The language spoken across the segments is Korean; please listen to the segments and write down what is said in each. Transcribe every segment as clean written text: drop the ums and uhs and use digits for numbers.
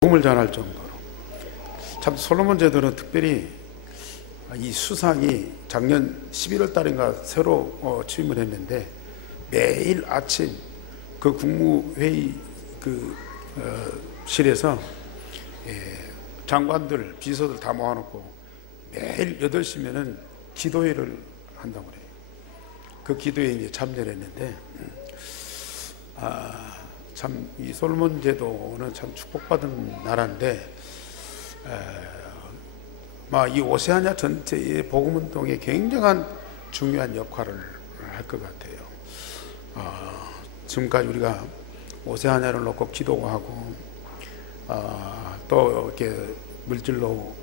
도움을 잘할 정도로. 참 솔로몬 제도는 특별히 이 수상이 작년 11월 달인가 새로 취임을 했는데 매일 아침 그 국무회의 실에서 장관들, 비서들 다 모아놓고 매일 8시면은 기도회를 한다고 그래요. 그 기도회에 이제 참여를 했는데, 참 이 솔로몬 제도는 참 축복받은 나라인데, 이 오세아니아 전체의 복음운동에 굉장한 중요한 역할을 할 것 같아요. 지금까지 우리가 오세아니아를 놓고 기도가 하고 또 이렇게 물질로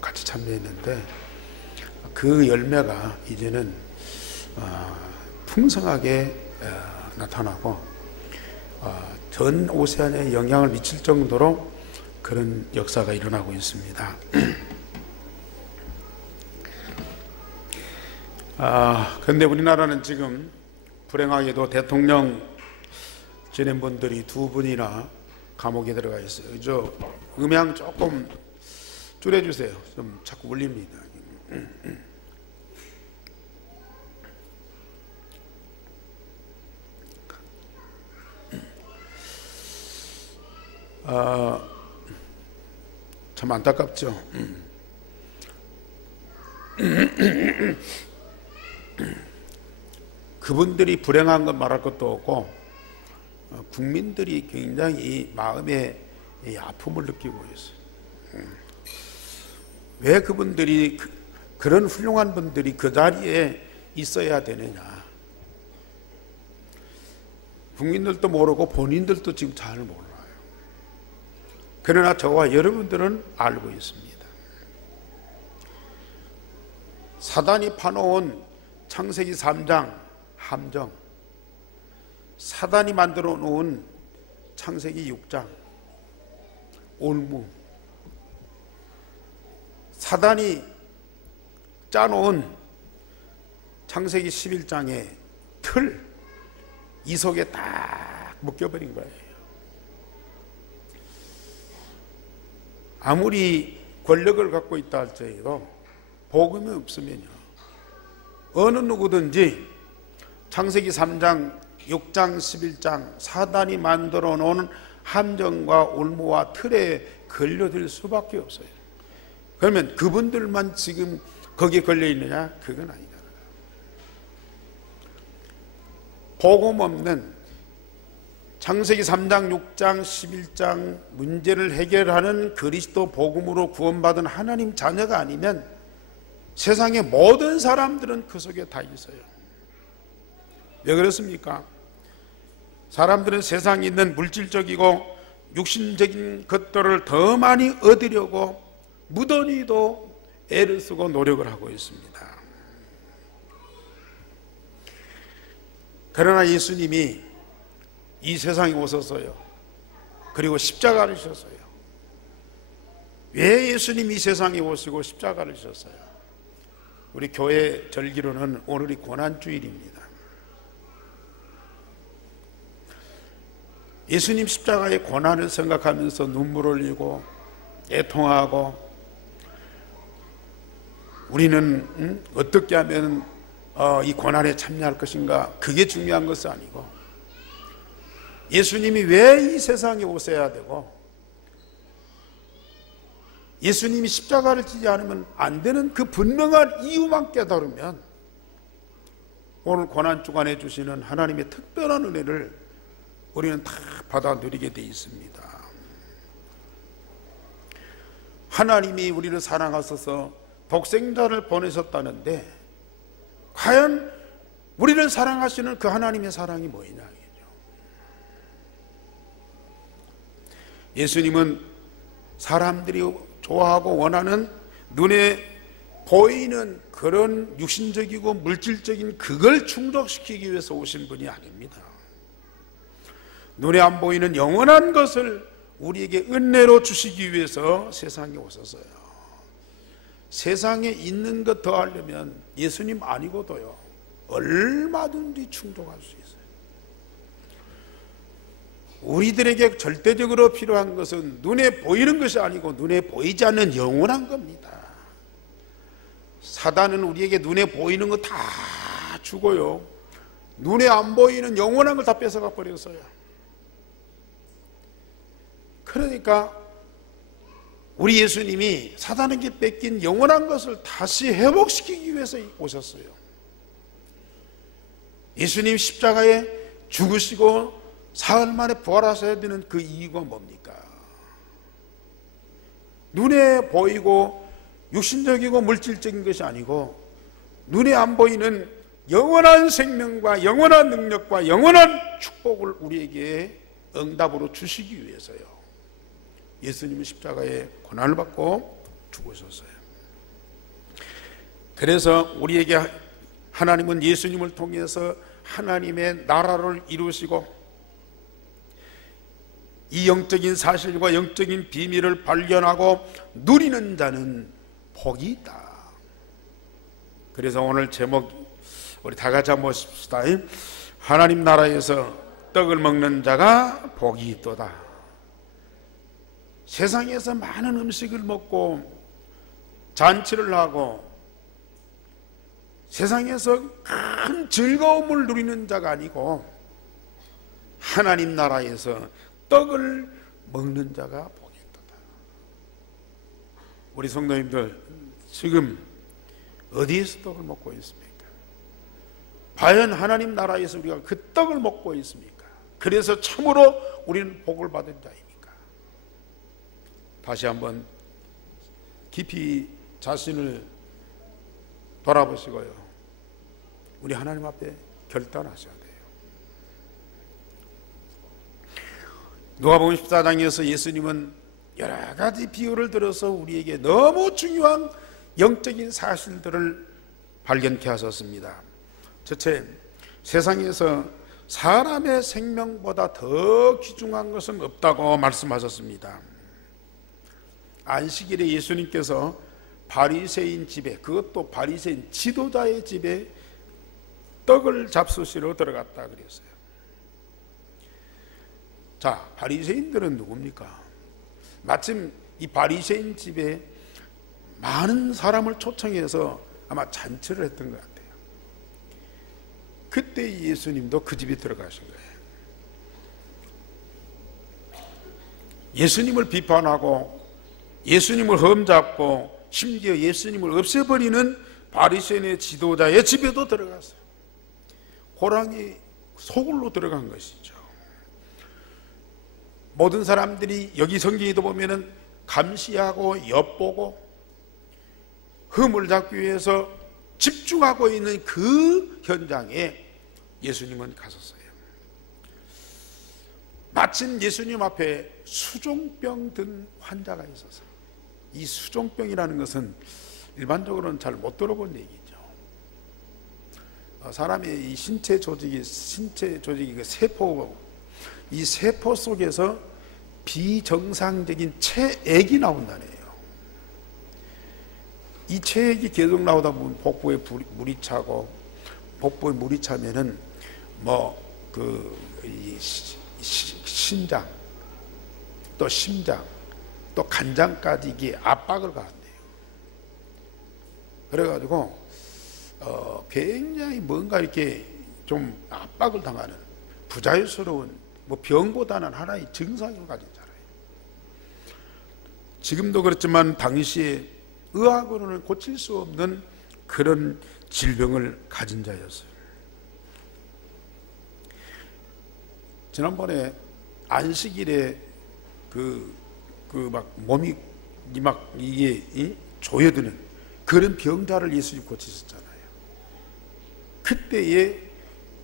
같이 참여했는데, 그 열매가 이제는 풍성하게 나타나고 전 오세아니아에 영향을 미칠 정도로 그런 역사가 일어나고 있습니다. 그런데 우리나라는 지금 불행하게도 대통령 지낸 분들이 2분이나 감옥에 들어가 있어요. 저 음향 조금 줄여주세요. 좀 자꾸 울립니다. 참 안타깝죠. 그분들이 불행한 건 말할 것도 없고, 국민들이 굉장히 마음에 아픔을 느끼고 있어요. 왜 그분들이, 그런 훌륭한 분들이 그 자리에 있어야 되느냐. 국민들도 모르고 본인들도 지금 잘 몰라요. 그러나 저와 여러분들은 알고 있습니다. 사단이 파놓은 창세기 3장 함정, 사단이 만들어 놓은 창세기 6장 올무, 사단이 짜놓은 창세기 11장의 틀, 이 속에 딱 묶여버린 거예요. 아무리 권력을 갖고 있다 할지라도 복음이 없으면요, 어느 누구든지 창세기 3장, 6장, 11장 사단이 만들어 놓은 함정과 올무와 틀에 걸려들 수밖에 없어요. 그러면 그분들만 지금 거기에 걸려 있느냐? 그건 아니다. 복음 없는 창세기 3장, 6장, 11장 문제를 해결하는 그리스도 복음으로 구원받은 하나님 자녀가 아니면 세상의 모든 사람들은 그 속에 다 있어요. 왜 그렇습니까? 사람들은 세상에 있는 물질적이고 육신적인 것들을 더 많이 얻으려고 무던히도 애를 쓰고 노력을 하고 있습니다. 그러나 예수님이 이 세상에 오셨어요. 그리고 십자가를 지셨어요. 왜 예수님이 이 세상에 오시고 십자가를 지셨어요? 우리 교회 절기로는 오늘이 고난주일입니다. 예수님 십자가의 고난을 생각하면서 눈물 흘리고 애통하고, 우리는 어떻게 하면 이 고난에 참여할 것인가, 그게 중요한 것은 아니고, 예수님이 왜 이 세상에 오셔야 되고, 예수님이 십자가를 지지 않으면 안 되는 그 분명한 이유만 깨달으면 오늘 고난주간에 주시는 하나님의 특별한 은혜를 우리는 다 받아 누리게 돼 있습니다. 하나님이 우리를 사랑하셔서 독생자를 보내셨다는데, 과연 우리를 사랑하시는 그 하나님의 사랑이 뭐냐? 예수님은 사람들이 좋아하고 원하는 눈에 보이는 그런 육신적이고 물질적인 그걸 충족시키기 위해서 오신 분이 아닙니다. 눈에 안 보이는 영원한 것을 우리에게 은혜로 주시기 위해서 세상에 오셨어요. 세상에 있는 것 더 하려면 예수님 아니고도요, 얼마든지 충족할 수 있어요. 우리들에게 절대적으로 필요한 것은 눈에 보이는 것이 아니고 눈에 보이지 않는 영원한 겁니다. 사단은 우리에게 눈에 보이는 거 다 주고요, 눈에 안 보이는 영원한 걸 다 뺏어가 버렸어요. 그러니까 우리 예수님이 사단에게 뺏긴 영원한 것을 다시 회복시키기 위해서 오셨어요. 예수님 십자가에 죽으시고 사흘 만에 부활하셔야 되는 그 이유가 뭡니까? 눈에 보이고 육신적이고 물질적인 것이 아니고 눈에 안 보이는 영원한 생명과 영원한 능력과 영원한 축복을 우리에게 응답으로 주시기 위해서요. 예수님은 십자가에 고난을 받고 죽으셨어요. 그래서 우리에게 하나님은 예수님을 통해서 하나님의 나라를 이루시고 이 영적인 사실과 영적인 비밀을 발견하고 누리는 자는 복이 있다. 그래서 오늘 제목 우리 다 같이 한번 보십시다. 하나님 나라에서 떡을 먹는 자가 복이 있도다. 세상에서 많은 음식을 먹고 잔치를 하고 세상에서 큰 즐거움을 누리는 자가 아니고 하나님 나라에서 떡을 먹는 자가 복이 있도다. 우리 성도님들 지금 어디에서 떡을 먹고 있습니까? 과연 하나님 나라에서 우리가 그 떡을 먹고 있습니까? 그래서 참으로 우리는 복을 받은 자입니까? 다시 한번 깊이 자신을 돌아보시고요, 우리 하나님 앞에 결단하셔야 돼요. 누가복음 14장에서 예수님은 여러 가지 비유를 들어서 우리에게 너무 중요한 영적인 사실들을 발견케 하셨습니다. 첫째, 세상에서 사람의 생명보다 더 귀중한 것은 없다고 말씀하셨습니다. 안식일에 예수님께서 바리새인 집에, 그것도 바리새인 지도자의 집에 떡을 잡수시러 들어갔다 그랬어요. 자, 바리새인들은 누굽니까? 마침 이 바리새인 집에 많은 사람을 초청해서 아마 잔치를 했던 것 같아요. 그때 예수님도 그 집에 들어가신 거예요. 예수님을 비판하고 예수님을 험잡고 심지어 예수님을 없애버리는 바리새인의 지도자의 집에도 들어갔어요. 호랑이 소굴로 들어간 것이죠. 모든 사람들이 여기 성경에도 보면은 감시하고 엿보고 흠을 잡기 위해서 집중하고 있는 그 현장에 예수님은 가셨어요. 마침 예수님 앞에 수종병 든 환자가 있었어요. 이 수종병이라는 것은 일반적으로는 잘 못 들어본 얘기죠. 사람의 이 신체 조직이 그 세포, 이 세포 속에서 비정상적인 체액이 나온다네요. 이 체액이 계속 나오다 보면 복부에 물이 차고, 복부에 물이 차면은 신장, 또 심장, 또 간장까지 이게 압박을 가한대요. 그래가지고 굉장히 뭔가 이렇게 좀 압박을 당하는 부자유스러운 병보다는 하나의 증상을 가진 자라요. 지금도 그렇지만 당시에 의학으로는 고칠 수 없는 그런 질병을 가진 자였어요. 지난번에 안식일에 몸이 이게 조여드는 그런 병자를 예수님 고치셨잖아요. 그때에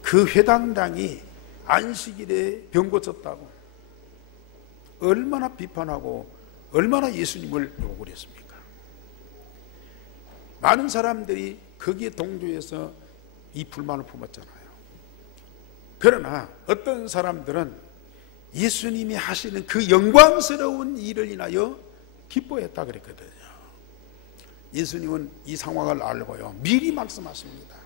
그 회당장이 안식일에 병 고쳤다고 얼마나 비판하고 얼마나 예수님을 욕을 했습니까? 많은 사람들이 거기에 동조해서 이 불만을 품었잖아요. 그러나 어떤 사람들은 예수님이 하시는 그 영광스러운 일을 인하여 기뻐했다 그랬거든요. 예수님은 이 상황을 알고요, 미리 말씀하십니다.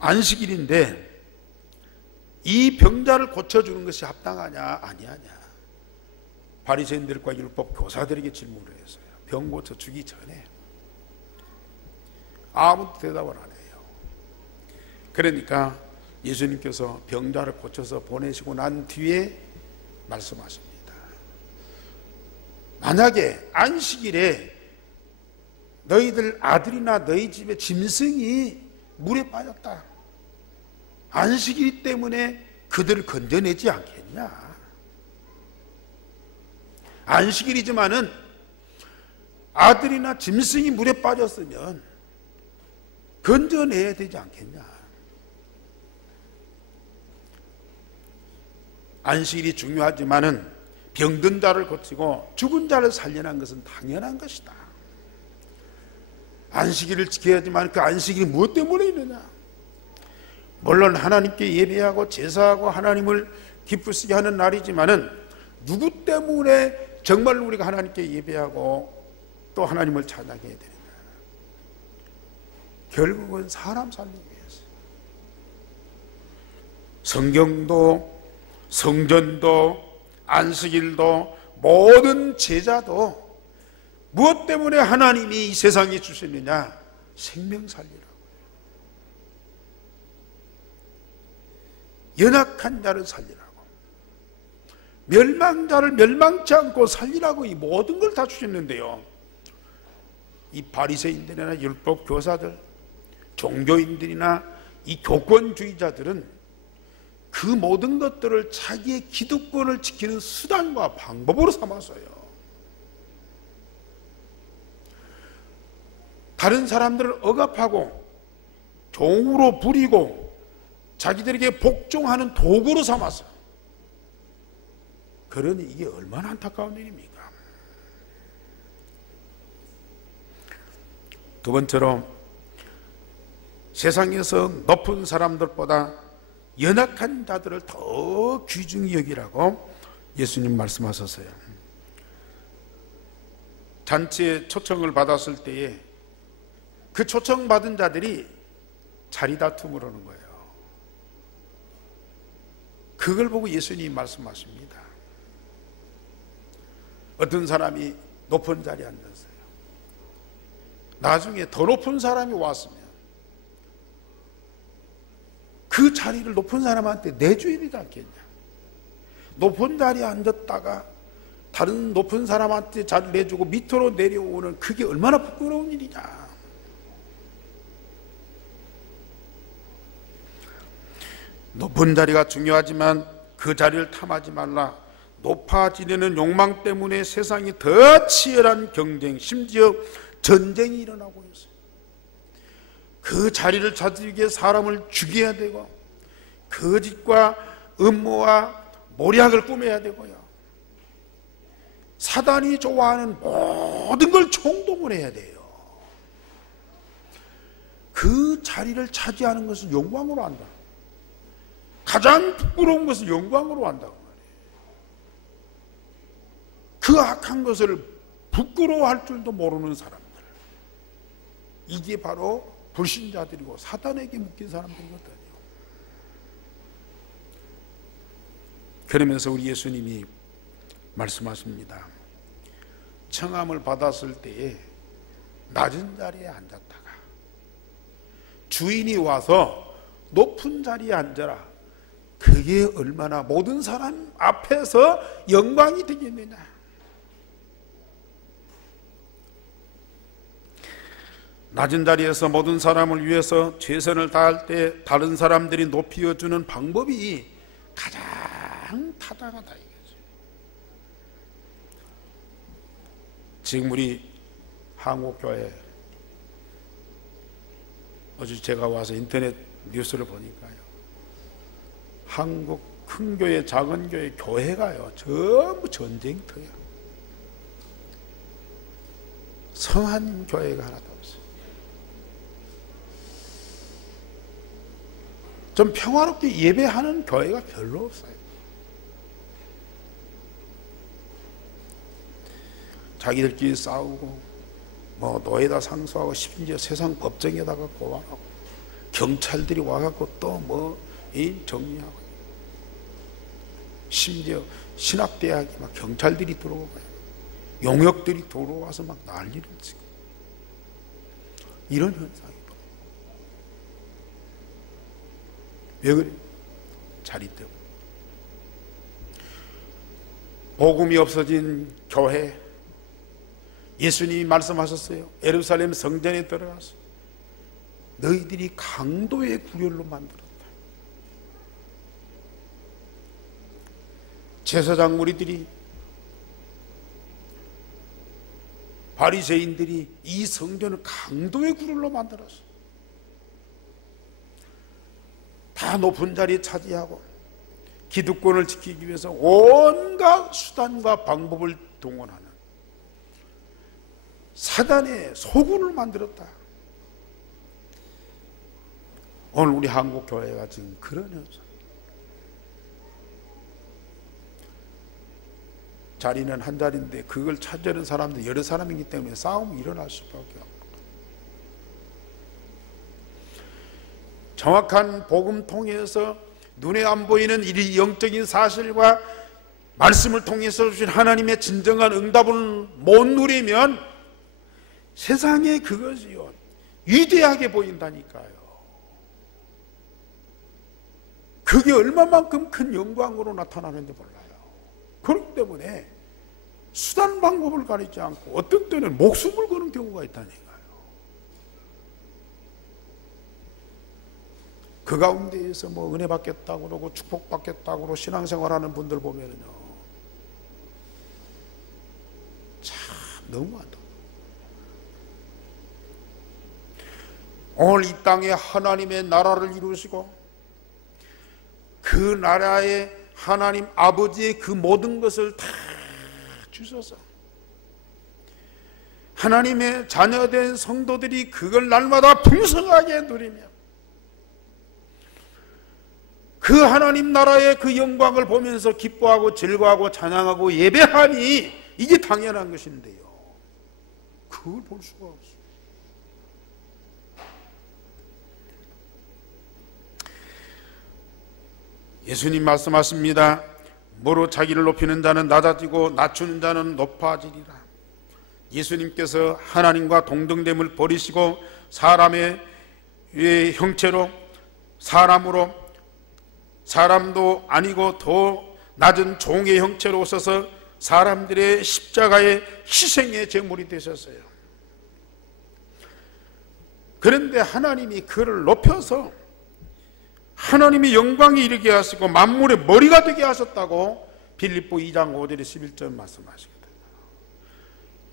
안식일인데 이 병자를 고쳐주는 것이 합당하냐 아니하냐, 바리새인들과 율법 교사들에게 질문을 했어요. 병 고쳐주기 전에. 아무도 대답을 안 해요. 그러니까 예수님께서 병자를 고쳐서 보내시고 난 뒤에 말씀하십니다. 만약에 안식일에 너희들 아들이나 너희 집의 짐승이 물에 빠졌다, 안식일 때문에 그들을 건져내지 않겠냐? 안식일이지만은 아들이나 짐승이 물에 빠졌으면 건져내야 되지 않겠냐? 안식일이 중요하지만은 병든 자를 고치고 죽은 자를 살려낸 것은 당연한 것이다. 안식일을 지켜야지만 그 안식일이 무엇 때문에 있느냐? 물론 하나님께 예배하고 제사하고 하나님을 기쁘시게 하는 날이지만은 누구 때문에 정말로 우리가 하나님께 예배하고 또 하나님을 찬양해야 되느냐? 결국은 사람 살리기 위해서. 성경도 성전도 안식일도 모든 제자도 무엇 때문에 하나님이 이 세상에 주셨느냐? 생명 살리라고. 연약한 자를 살리라고, 멸망자를 멸망치 않고 살리라고 이 모든 걸 다 주셨는데요, 이 바리새인들이나 율법 교사들, 종교인들이나 이 교권주의자들은 그 모든 것들을 자기의 기득권을 지키는 수단과 방법으로 삼았어요. 다른 사람들을 억압하고 종으로 부리고 자기들에게 복종하는 도구로 삼았어요. 그러니 이게 얼마나 안타까운 일입니까? 두 번째로, 세상에서 높은 사람들보다 연약한 자들을 더 귀중히 여기라고 예수님 말씀하셨어요. 잔치에 초청을 받았을 때에 그 초청받은 자들이 자리 다툼을 하는 거예요. 그걸 보고 예수님이 말씀하십니다. 어떤 사람이 높은 자리에 앉았어요. 나중에 더 높은 사람이 왔으면 그 자리를 높은 사람한테 내줘야 되지 않겠냐? 높은 자리에 앉았다가 다른 높은 사람한테 자리를 내주고 밑으로 내려오는, 그게 얼마나 부끄러운 일이냐? 높은 자리가 중요하지만 그 자리를 탐하지 말라. 높아지려는 욕망 때문에 세상이 더 치열한 경쟁, 심지어 전쟁이 일어나고 있어요. 그 자리를 찾기 위해 사람을 죽여야 되고, 거짓과 음모와 모략을 꾸며야 되고요, 사단이 좋아하는 모든 걸 총동원 해야 돼요. 그 자리를 차지하는 것을 영광으로 한다. 가장 부끄러운 것을 영광으로 한다고 말이에요. 그 악한 것을 부끄러워할 줄도 모르는 사람들, 이게 바로 불신자들이고 사단에게 묶인 사람들이거든요. 그러면서 우리 예수님이 말씀하십니다. 청함을 받았을 때에 낮은 자리에 앉았다가 주인이 와서 높은 자리에 앉아라, 그게 얼마나 모든 사람 앞에서 영광이 되겠느냐? 낮은 자리에서 모든 사람을 위해서 최선을 다할 때 다른 사람들이 높여주는 방법이 가장 타당하다 이거죠. 지금 우리 한국교회, 어제 제가 와서 인터넷 뉴스를 보니까요, 한국 큰 교회, 작은 교회, 교회가요 전부 전쟁터예요. 성한 교회가 하나도 없어요. 좀 평화롭게 예배하는 교회가 별로 없어요. 자기들끼리 싸우고 뭐 노예다 상소하고 심지어 세상 법정에다가 고발하고 경찰들이 와갖고 또 뭐 정리하고, 심지어 신학대학이 막 경찰들이 들어오고 용역들이 들어와서 막 난리를 치고 이런 현상이 벌어요. 왜 그래요? 자리 때문에. 복음이 없어진 교회, 예수님이 말씀하셨어요. 예루살렘 성전에 들어가서 너희들이 강도의 구렬로 만들었다. 제사장 무리들이, 바리새인들이 이 성전을 강도의 구렬로 만들었어. 다 높은 자리에 차지하고 기득권을 지키기 위해서 온갖 수단과 방법을 동원하는 사단의 소굴을 만들었다. 오늘 우리 한국 교회가 지금 그런 현상. 자리는 한 자리인데 그걸 찾으려는 사람들 여러 사람이기 때문에 싸움이 일어날 수밖에 없고, 정확한 복음 통해서 눈에 안 보이는 이 영적인 사실과 말씀을 통해서 주신 하나님의 진정한 응답을 못 누리면 세상에 그것이요 위대하게 보인다니까요. 그게 얼마만큼 큰 영광으로 나타나는지 몰라요. 그렇기 때문에 수단 방법을 가리지 않고 어떤 때는 목숨을 거는 경우가 있다니까요. 그 가운데에서 뭐 은혜 받겠다고 그러고 축복 받겠다고 그러고 신앙생활하는 분들 보면요, 참 너무하다. 오늘 이 땅에 하나님의 나라를 이루시고 그 나라에 하나님 아버지의 그 모든 것을 다 주셔서 하나님의 자녀된 성도들이 그걸 날마다 풍성하게 누리며 그 하나님 나라의 그 영광을 보면서 기뻐하고 즐거워하고 찬양하고 예배하니 이게 당연한 것인데요, 그걸 볼 수가 없어요. 예수님 말씀하십니다. 뭐로 자기를 높이는 자는 낮아지고 낮추는 자는 높아지리라. 예수님께서 하나님과 동등됨을 버리시고 사람의 형체로, 사람으로, 사람도 아니고 더 낮은 종의 형체로 오셔서 사람들의 십자가의 희생의 제물이 되셨어요. 그런데 하나님이 그를 높여서 하나님의 영광이 이르게 하시고 만물의 머리가 되게 하셨다고 빌립보 2장 5절에 11절 말씀하십니다.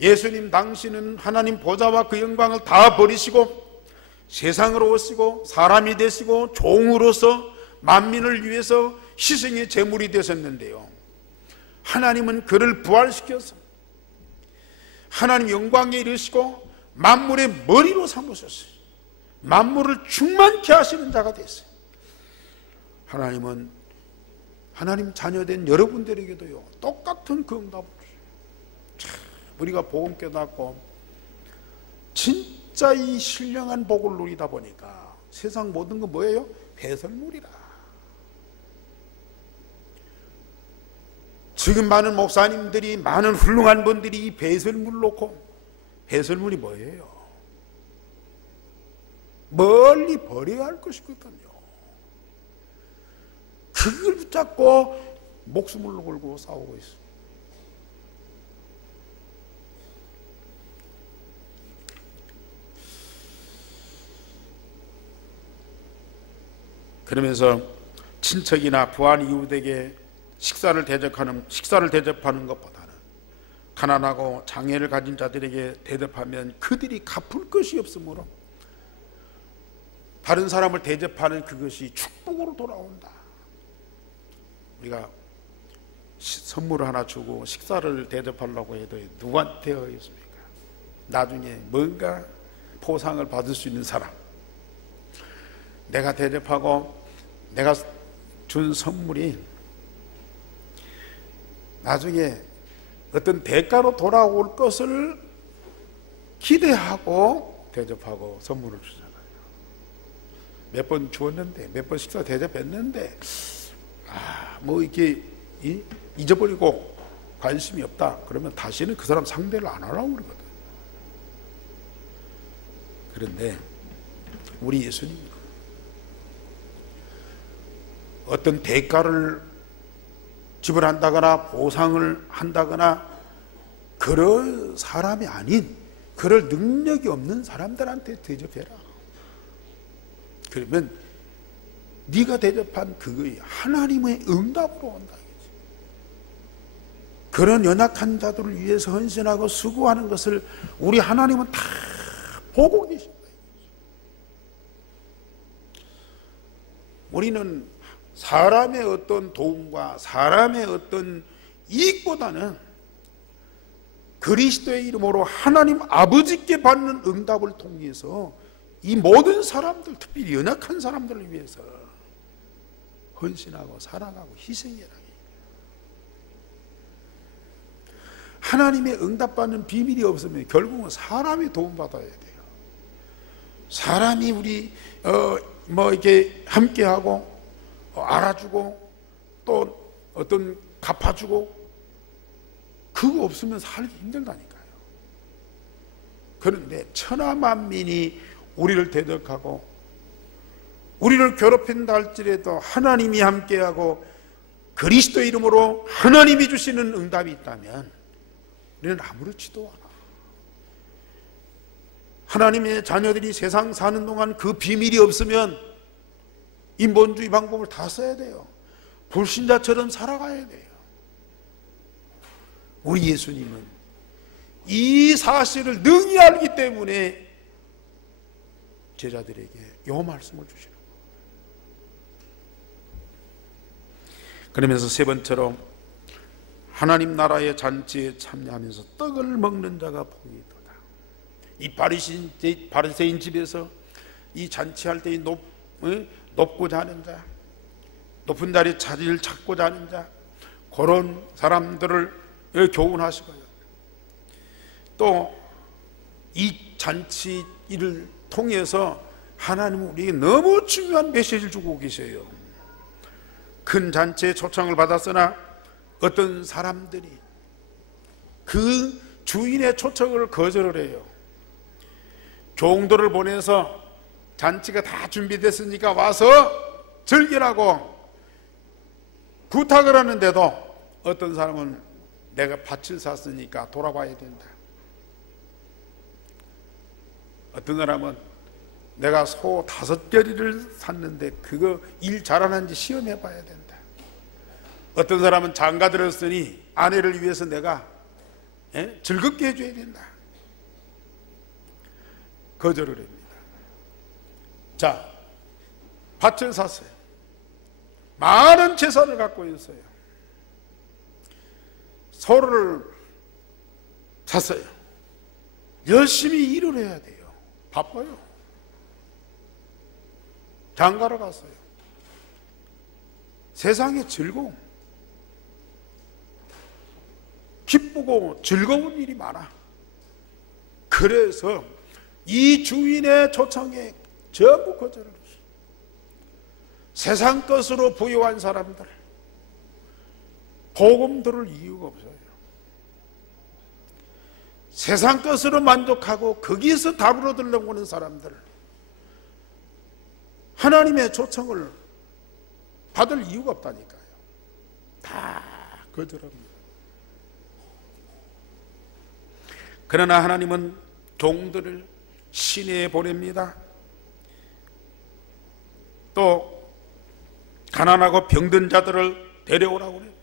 예수님 당신은 하나님 보좌와 그 영광을 다 버리시고 세상으로 오시고 사람이 되시고 종으로서 만민을 위해서 희생의 제물이 되셨는데요, 하나님은 그를 부활시켜서 하나님 영광에 이르시고 만물의 머리로 삼으셨어요. 만물을 충만케 하시는 자가 됐어요. 하나님은 하나님 자녀된 여러분들에게도요 똑같은 그 응답을 주셔요. 우리가 복음 깨닫고 진짜 이 신령한 복을 누리다 보니까 세상 모든 건 뭐예요? 배설물이라. 지금 많은 목사님들이, 많은 훌륭한 분들이 이 배설물 놓고, 배설물이 뭐예요? 멀리 버려야 할 것이거든요. 그걸 붙잡고 목숨을 걸고 싸우고 있어요. 그러면서 친척이나 부한 이웃에게 식사를 대접하는 것보다는 가난하고 장애를 가진 자들에게 대접하면 그들이 갚을 것이 없으므로 다른 사람을 대접하는 그것이 축복으로 돌아온다. 우리가 선물을 하나 주고 식사를 대접하려고 해도 누구한테 하겠습니까? 나중에 뭔가 포상을 받을 수 있는 사람, 내가 대접하고 내가 준 선물이 나중에 어떤 대가로 돌아올 것을 기대하고 대접하고 선물을 주잖아요. 몇 번 주었는데, 몇 번 식사 대접했는데, 뭐 이렇게 잊어버리고 관심이 없다. 그러면 다시는 그 사람 상대를 안 하려고 그러거든. 그런데 우리 예수님 어떤 대가를 지불한다거나 보상을 한다거나 그럴 사람이 아닌, 그럴 능력이 없는 사람들한테 대접해라. 그러면 네가 대접한 그거에 하나님의 응답으로 온다. 그런 연약한 자들을 위해서 헌신하고 수고하는 것을 우리 하나님은 다 보고 계신다. 우리는 사람의 어떤 도움과 사람의 어떤 이익보다는 그리스도의 이름으로 하나님 아버지께 받는 응답을 통해서 이 모든 사람들, 특별히 연약한 사람들을 위해서 헌신하고 살아가고 희생해라. 하나님의 응답받는 비밀이 없으면 결국은 사람이 도움받아야 돼요. 사람이 우리 이렇게 함께하고 알아주고 또 어떤 갚아주고, 그거 없으면 살기 힘들다니까요. 그런데 천하만민이 우리를 대적하고 우리를 괴롭힌다 할지라도 하나님이 함께하고 그리스도 이름으로 하나님이 주시는 응답이 있다면 우리는 아무렇지도 않아. 하나님의 자녀들이 세상 사는 동안 그 비밀이 없으면 인본주의 방법을 다 써야 돼요. 불신자처럼 살아가야 돼요. 우리 예수님은 이 사실을 능히 알기 때문에 제자들에게 이 말씀을 주시는 거예요. 그러면서 세 번째로 하나님 나라의 잔치에 참여하면서 떡을 먹는 자가 복이도다. 이 바리새인 집에서 이 잔치할 때 높고자 하는 자, 높은 자리를 찾고자 하는 자, 그런 사람들을 교훈하시고요. 또 이 잔치 일을 통해서 하나님은 우리에게 너무 중요한 메시지를 주고 계세요. 큰 잔치에 초청을 받았으나 어떤 사람들이 그 주인의 초청을 거절을 해요. 종들을 보내서 잔치가 다 준비됐으니까 와서 즐기라고 부탁을 하는데도 어떤 사람은 내가 밭을 샀으니까 돌아봐야 된다. 어떤 사람은 내가 소 5겨리를 샀는데 그거 일 잘하는지 시험해 봐야 된다. 어떤 사람은 장가 들었으니 아내를 위해서 내가 즐겁게 해줘야 된다. 거절을 합니다. 자, 밭을 샀어요. 많은 재산을 갖고 있어요. 소를 샀어요. 열심히 일을 해야 돼요. 바빠요. 장가를 갔어요. 세상의 즐거움, 기쁘고 즐거운 일이 많아. 그래서 이 주인의 초청에 전부 거절을 했어요. 세상 것으로 부유한 사람들, 복음 들을 이유가 없어요. 세상 것으로 만족하고 거기서 답을 얻으려고 하는 사람들, 하나님의 초청을 받을 이유가 없다니까요. 다 거절합니다. 그러나 하나님은 종들을 시내에 보냅니다. 또 가난하고 병든 자들을 데려오라고 그래요.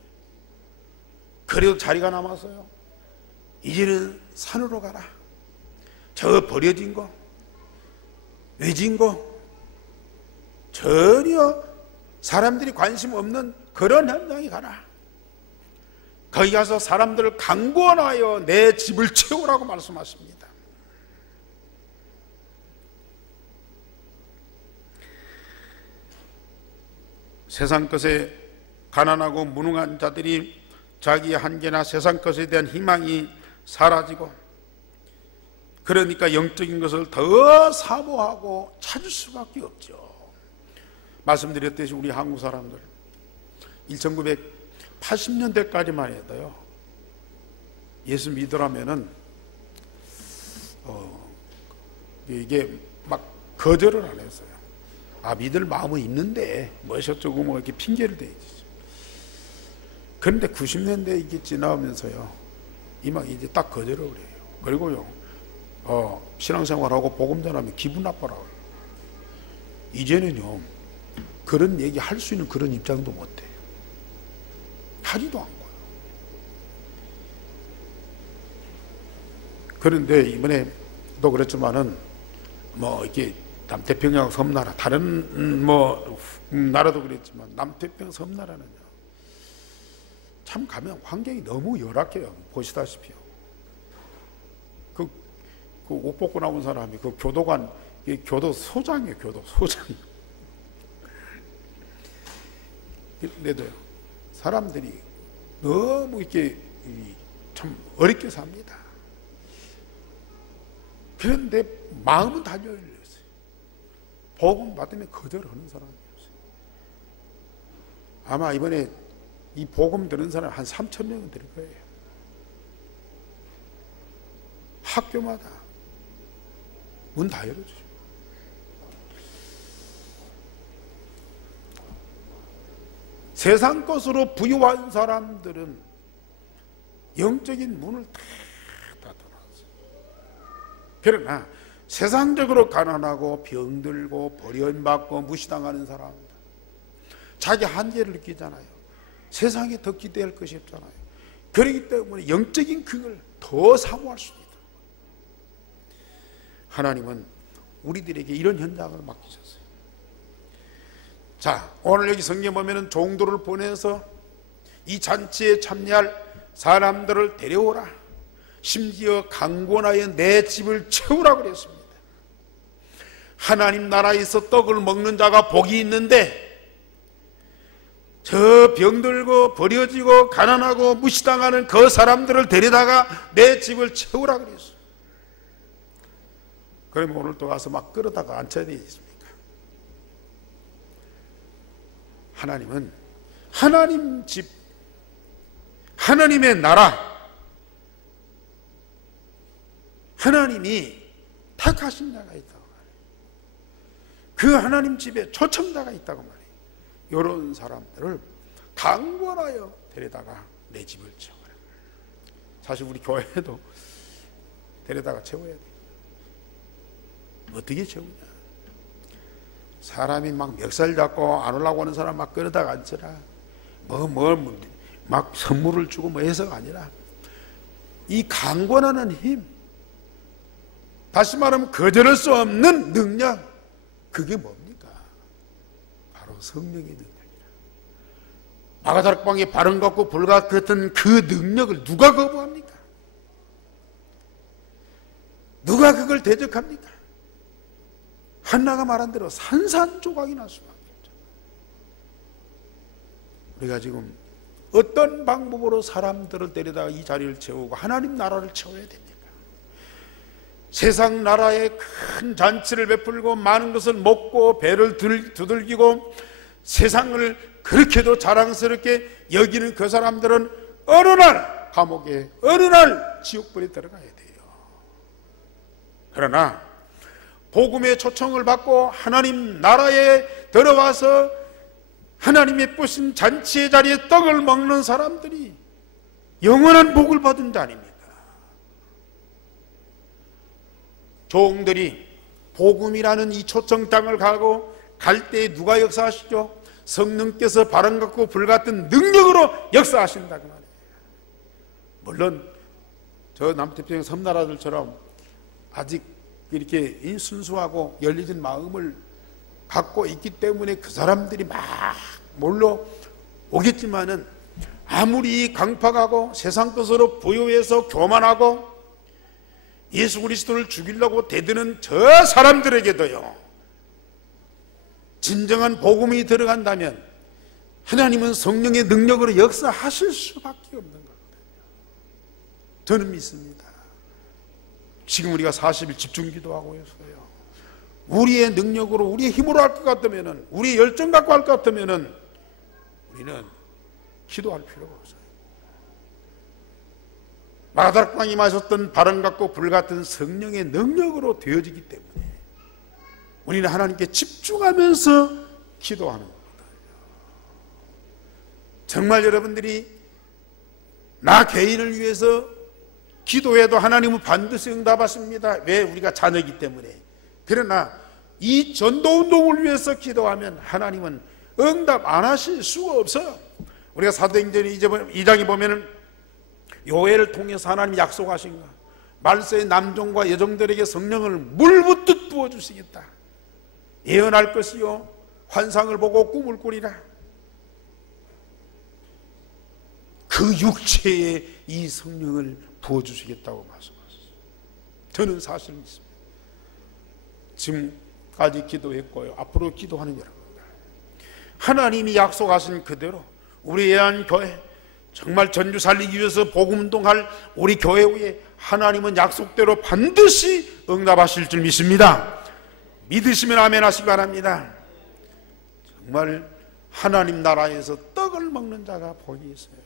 그래도 자리가 남았어요. 이제는 산으로 가라. 저 버려진 거, 외진 거, 전혀 사람들이 관심 없는 그런 현장에 가라. 거기 가서 사람들을 강권하여 내 집을 채우라고 말씀하십니다. 세상 것에 가난하고 무능한 자들이 자기의 한계나 세상 것에 대한 희망이 사라지고, 그러니까 영적인 것을 더 사모하고 찾을 수밖에 없죠. 말씀드렸듯이 우리 한국 사람들 1980년대까지만 해도요, 예수 믿으라면은 이게 막 거절을 안 했어요. 믿을 마음은 있는데 뭐 어쩌고 뭐 이렇게 핑계를 대지. 그런데 90년대 이게 지나오면서요, 이막 이제 딱 거절을 해요. 그리고요, 신앙생활하고 복음 전하면 기분 나빠라고요. 이제는요, 그런 얘기 할 수 있는 그런 입장도 못 해요. 하지도 않고요. 그런데 이번에도 그랬지만은 뭐 이렇게 남태평양 섬나라, 다른 뭐 나라도 그랬지만 남태평양 섬나라는요, 참 가면 환경이 너무 열악해요. 보시다시피요. 그 옷 벗고 나온 사람이 그 교도관, 교도소장이에요. 교도소장이. 그런데도요, 사람들이 너무 이렇게 참 어렵게 삽니다. 그런데 마음은 다 열렸어요. 복음 받으면 거절하는 사람이었어요. 아마 이번에 이 복음 들은 사람 한 3,000명은 될 거예요. 학교마다 문 다 열어주죠. 세상 것으로 부유한 사람들은 영적인 문을 다 닫아놨어요. 그러나 세상적으로 가난하고 병들고 버림받고 무시당하는 사람들, 자기 한계를 느끼잖아요. 세상에 더 기대할 것이 없잖아요. 그렇기 때문에 영적인 그걸 더 사모할 수 있다. 하나님은 우리들에게 이런 현장을 맡기셨어요. 자, 오늘 여기 성경 보면은 종도를 보내서 이 잔치에 참여할 사람들을 데려오라. 심지어 강권하여 내 집을 채우라 그랬습니다. 하나님 나라에서 떡을 먹는 자가 복이 있는데, 저 병들고 버려지고 가난하고 무시당하는 그 사람들을 데려다가 내 집을 채우라 그랬어요. 그러면 오늘 또 가서 막 끌어다가 앉혀야 되겠습니까? 하나님은 하나님 집, 하나님의 나라, 하나님이 택하신 자가 있다고 말해요. 그 하나님 집에 초청자가 있다고 말해요. 이런 사람들을 강권하여 데려다가 내 집을 채워라. 사실 우리 교회도 데려다가 채워야 돼요. 어떻게 채우냐? 사람이 막 멱살 잡고 안 오려고 하는 사람 막 끌어다가 앉혀라. 막 선물을 주고 뭐 해서가 아니라, 이 강권하는 힘, 다시 말하면 거절할 수 없는 능력, 그게 뭡니까? 바로 성령의 능력이라. 마가다락방에 바른 것과 불과 같은 그 능력을 누가 거부합니까? 누가 그걸 대적합니까? 한나가 말한 대로 산산조각이 날 수밖에 없죠. 우리가 지금 어떤 방법으로 사람들을 데려다가 이 자리를 채우고 하나님 나라를 채워야 됩니까? 세상 나라에 큰 잔치를 베풀고 많은 것을 먹고 배를 두들기고 세상을 그렇게도 자랑스럽게 여기는 그 사람들은 어느 날 감옥에, 어느 날 지옥불에 들어가야 돼요. 그러나 복음의 초청을 받고 하나님 나라에 들어와서 하나님의 뿌신 잔치의 자리에 떡을 먹는 사람들이 영원한 복을 받은 자 아닙니까? 종들이 복음이라는 이 초청 땅을 가고 갈 때 누가 역사하시죠? 성령께서 바람 같고 불 같은 능력으로 역사하신다 그 말이에요. 물론 저 남태평양 섬나라들처럼 아직 이렇게 순수하고 열리진 마음을 갖고 있기 때문에 그 사람들이 막 몰려 오겠지만은, 아무리 강팍하고 세상 것으로 부유해서 교만하고 예수 그리스도를 죽이려고 대드는 저 사람들에게도요, 진정한 복음이 들어간다면 하나님은 성령의 능력으로 역사하실 수밖에 없는 거거든요. 저는 믿습니다. 지금 우리가 40일 집중기도하고 있어요. 우리의 능력으로, 우리의 힘으로 할 것 같으면은, 우리의 열정 갖고 할 것 같으면은 우리는 기도할 필요가 없어요. 마다락방이 마셨던 바람 같고 불 같은 성령의 능력으로 되어지기 때문에 우리는 하나님께 집중하면서 기도하는 겁니다. 정말 여러분들이 나 개인을 위해서 기도해도 하나님은 반드시 응답하십니다. 왜? 우리가 자녀이기 때문에. 그러나 이 전도운동을 위해서 기도하면 하나님은 응답 안 하실 수가 없어요. 우리가 사도행전 2장에 보면은 요엘을 통해서 하나님이 약속하신가, 말세의 남종과 여종들에게 성령을 물붓듯 부어주시겠다, 예언할 것이요 환상을 보고 꿈을 꾸리라. 그 육체에 이 성령을 부어주시겠다고 말씀하셨어요. 저는 사실 믿습니다. 지금까지 기도했고요, 앞으로 기도하는 여러분들, 하나님이 약속하신 그대로 우리 예안교회 정말 전주 살리기 위해서 복음운동할 우리 교회 위에 하나님은 약속대로 반드시 응답하실 줄 믿습니다. 믿으시면 아멘 하시기 바랍니다. 정말 하나님 나라에서 떡을 먹는 자가 복이 있어요.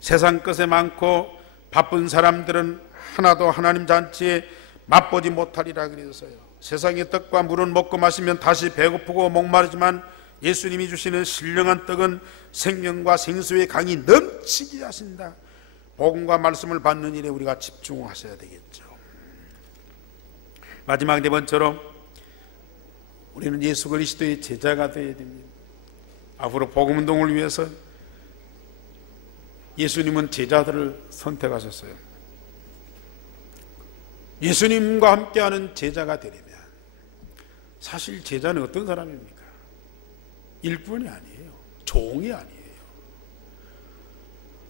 세상 것에 많고 바쁜 사람들은 하나도 하나님 잔치에 맛보지 못하리라 그랬어요. 세상의 떡과 물은 먹고 마시면 다시 배고프고 목마르지만 예수님이 주시는 신령한 떡은 생명과 생수의 강이 넘치게 하신다. 복음과 말씀을 받는 일에 우리가 집중하셔야 되겠죠. 마지막 네 번째로 우리는 예수 그리스도의 제자가 되어야 됩니다. 앞으로 복음운동을 위해서 예수님은 제자들을 선택하셨어요. 예수님과 함께하는 제자가 되려면 사실 제자는 어떤 사람입니까? 일꾼이 아니에요. 종이 아니에요.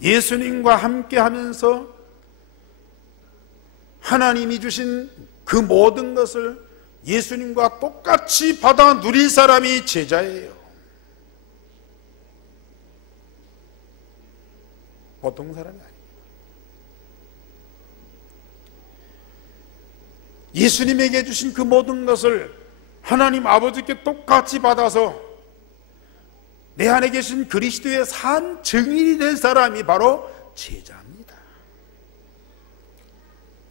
예수님과 함께하면서 하나님이 주신 그 모든 것을 예수님과 똑같이 받아 누릴 사람이 제자예요. 보통 사람이 아니에요. 예수님에게 주신 그 모든 것을 하나님 아버지께 똑같이 받아서 내 안에 계신 그리스도의 산 증인이 된 사람이 바로 제자입니다.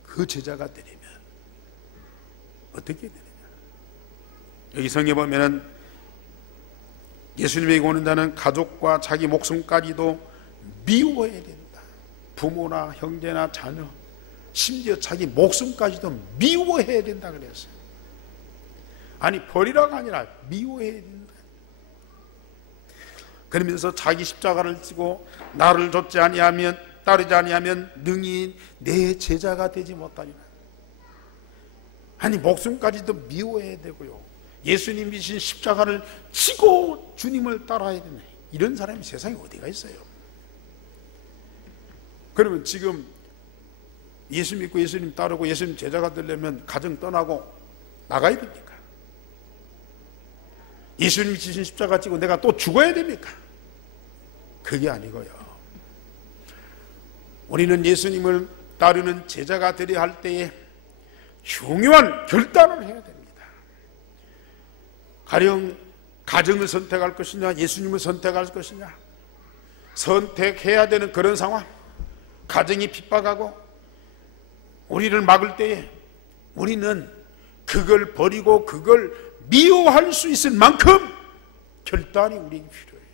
그 제자가 되려면 어떻게 되느냐? 여기 성경에 보면은 예수님에게 오는 자는 가족과 자기 목숨까지도 미워해야 된다. 부모나 형제나 자녀, 심지어 자기 목숨까지도 미워해야 된다 그랬어요. 아니 버리라가 아니라 미워해야 된다. 그러면서 자기 십자가를 지고 나를 좇지 아니하면, 따르지 아니하면 능히 내 제자가 되지 못하리라. 아니 목숨까지도 미워해야 되고요, 예수님이 신 십자가를 지고 주님을 따라야 되네. 이런 사람이 세상에 어디가 있어요? 그러면 지금 예수 믿고 예수님 따르고 예수님 제자가 되려면 가정 떠나고 나가야 됩니까? 예수님이 지신 십자가 지고 내가 또 죽어야 됩니까? 그게 아니고요, 우리는 예수님을 따르는 제자가 되려 할 때에 중요한 결단을 해야 됩니다. 가령 가정을 선택할 것이냐, 예수님을 선택할 것이냐, 선택해야 되는 그런 상황, 가정이 핍박하고 우리를 막을 때에 우리는 그걸 버리고 그걸 미워할 수 있을 만큼 결단이 우리에게 필요해요.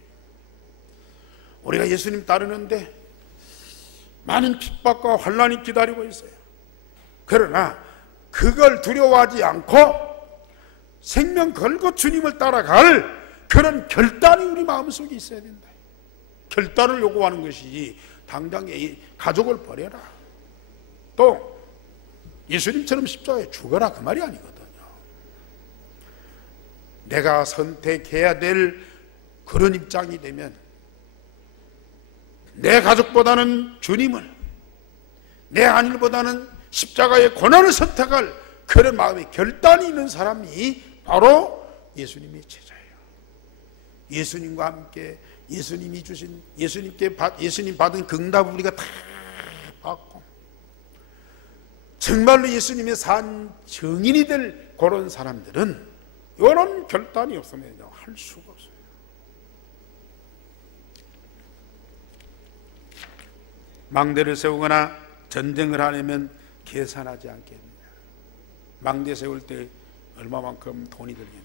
우리가 예수님 따르는데 많은 핍박과 환난이 기다리고 있어요. 그러나 그걸 두려워하지 않고 생명 걸고 주님을 따라갈 그런 결단이 우리 마음속에 있어야 된다. 결단을 요구하는 것이지 당장 가족을 버려라, 또 예수님처럼 십자가에 죽어라, 그 말이 아니거든요. 내가 선택해야 될 그런 입장이 되면 내 가족보다는 주님을, 내 안일보다는 십자가의 고난을 선택할 그런 마음의 결단이 있는 사람이 바로 예수님의 제자예요. 예수님과 함께 예수님이 주신, 예수님 받은 그 응답을 우리가 다 받고 정말로 예수님의 산 증인이 될 그런 사람들은 이런 결단이 없으면 할 수가 없어요. 망대를 세우거나 전쟁을 하려면 계산하지 않겠느냐. 망대 세울 때 얼마만큼 돈이 들겠느냐.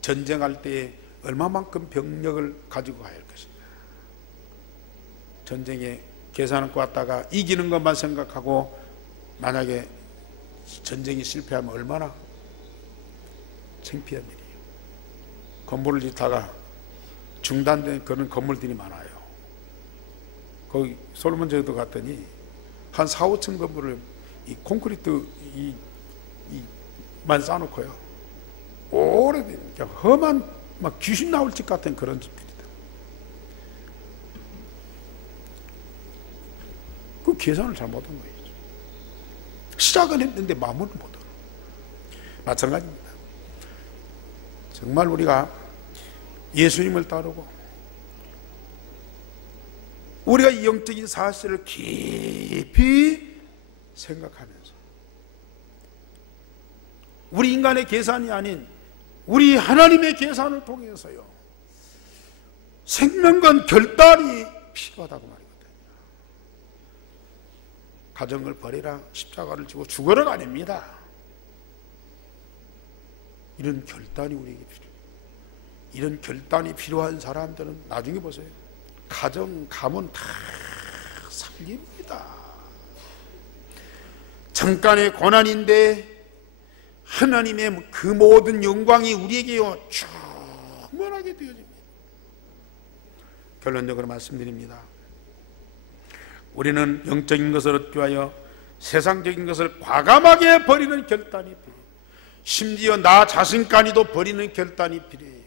전쟁할 때 얼마만큼 병력을 가지고 가야 할 것이냐. 전쟁에 계산하고 왔다가 이기는 것만 생각하고 만약에 전쟁이 실패하면 얼마나 창피한 일이에요. 건물을 짓다가 중단된 그런 건물들이 많아요. 거기 솔로몬 제도 갔더니 한 4, 5층 건물을 이 콘크리트 만 쌓아놓고요. 오래된 험한 막 귀신 나올 집 같은 그런 집들이다. 그 계산을 잘못한 거예요. 시작은 했는데 마무리를 못하는. 마찬가지입니다. 정말 우리가 예수님을 따르고 우리가 이 영적인 사실을 깊이 생각하면서 우리 인간의 계산이 아닌 우리 하나님의 계산을 통해서요 생명과 결단이 필요하다고 말이거든요. 가정을 버리라, 십자가를 지고 죽으라가 아닙니다. 이런 결단이 우리에게 필요해요. 이런 결단이 필요한 사람들은 나중에 보세요. 가정, 가문 다 살립니다. 잠깐의 고난인데 하나님의 그 모든 영광이 우리에게요 충만하게 되어집니다. 결론적으로 말씀드립니다. 우리는 영적인 것을 얻기 위하여 세상적인 것을 과감하게 버리는 결단이 필요해요. 심지어 나 자신까지도 버리는 결단이 필요해요.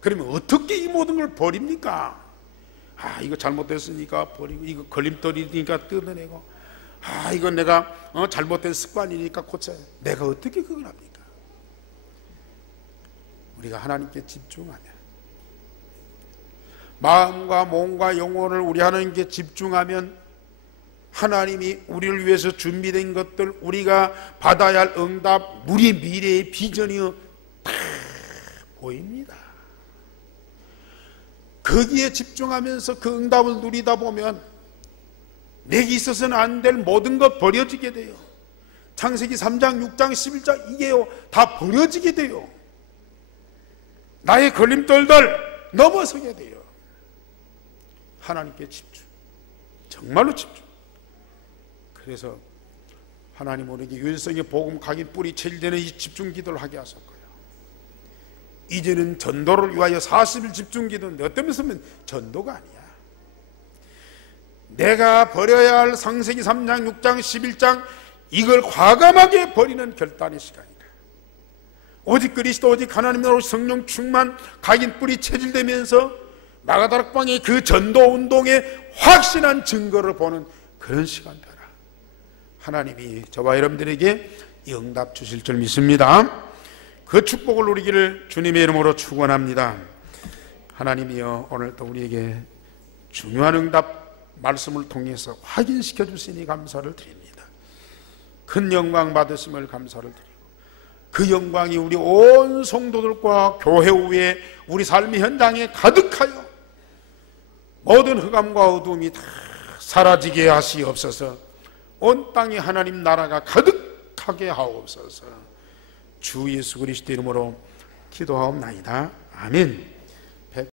그러면 어떻게 이 모든 걸 버립니까? 이거 잘못됐으니까 버리고, 이거 걸림돌이니까 뜯어내고, 이건 내가 잘못된 습관이니까 고쳐야 돼. 내가 어떻게 그걸 합니까? 우리가 하나님께 집중하면, 마음과 몸과 영혼을 우리 하나님께 집중하면 하나님이 우리를 위해서 준비된 것들, 우리가 받아야 할 응답, 우리 미래의 비전이요 다 보입니다. 거기에 집중하면서 그 응답을 누리다 보면 내게 있어서는 안 될 모든 것 버려지게 돼요. 창세기 3장, 6장, 11장 이게요 다 버려지게 돼요. 나의 걸림돌들 넘어서게 돼요. 하나님께 집중, 정말로 집중. 그래서 하나님 우리에게 유일성의 복음 각인 뿌리 체질되는 이 집중 기도를 하게 하셨고요. 이제는 전도를 위하여 40일 집중 기도인데 어떤 면에서 보면 전도가 아니야. 내가 버려야 할 창세기 3장, 6장, 11장 이걸 과감하게 버리는 결단의 시간이다. 오직 그리스도, 오직 하나님으로 성령 충만 각인 뿌리 체질되면서 마가다락방의 그 전도 운동의 확실한 증거를 보는 그런 시간 되라. 하나님이 저와 여러분들에게 이 응답 주실 줄 믿습니다. 그 축복을 누리기를 주님의 이름으로 축원합니다. 하나님이여 오늘도 우리에게 중요한 응답 말씀을 통해서 확인시켜 주시니 감사를 드립니다. 큰 영광 받으심을 감사를 드리고 그 영광이 우리 온 성도들과 교회 후에 우리 삶의 현장에 가득하여 모든 흑암과 어두움이 다 사라지게 하시옵소서. 온 땅에 하나님 나라가 가득하게 하옵소서. 주 예수 그리스도 이름으로 기도하옵나이다. 아멘.